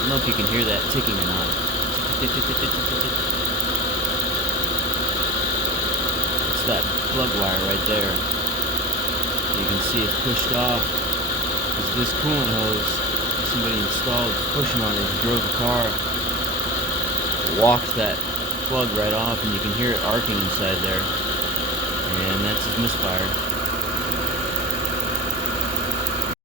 don't know if you can hear that ticking or not. It's that plug wire right there. You can see it pushed off. Because this coolant hose somebody installed pushing on it, if you drove a car, walked that plug right off and you can hear it arcing inside there. And that's his misfire.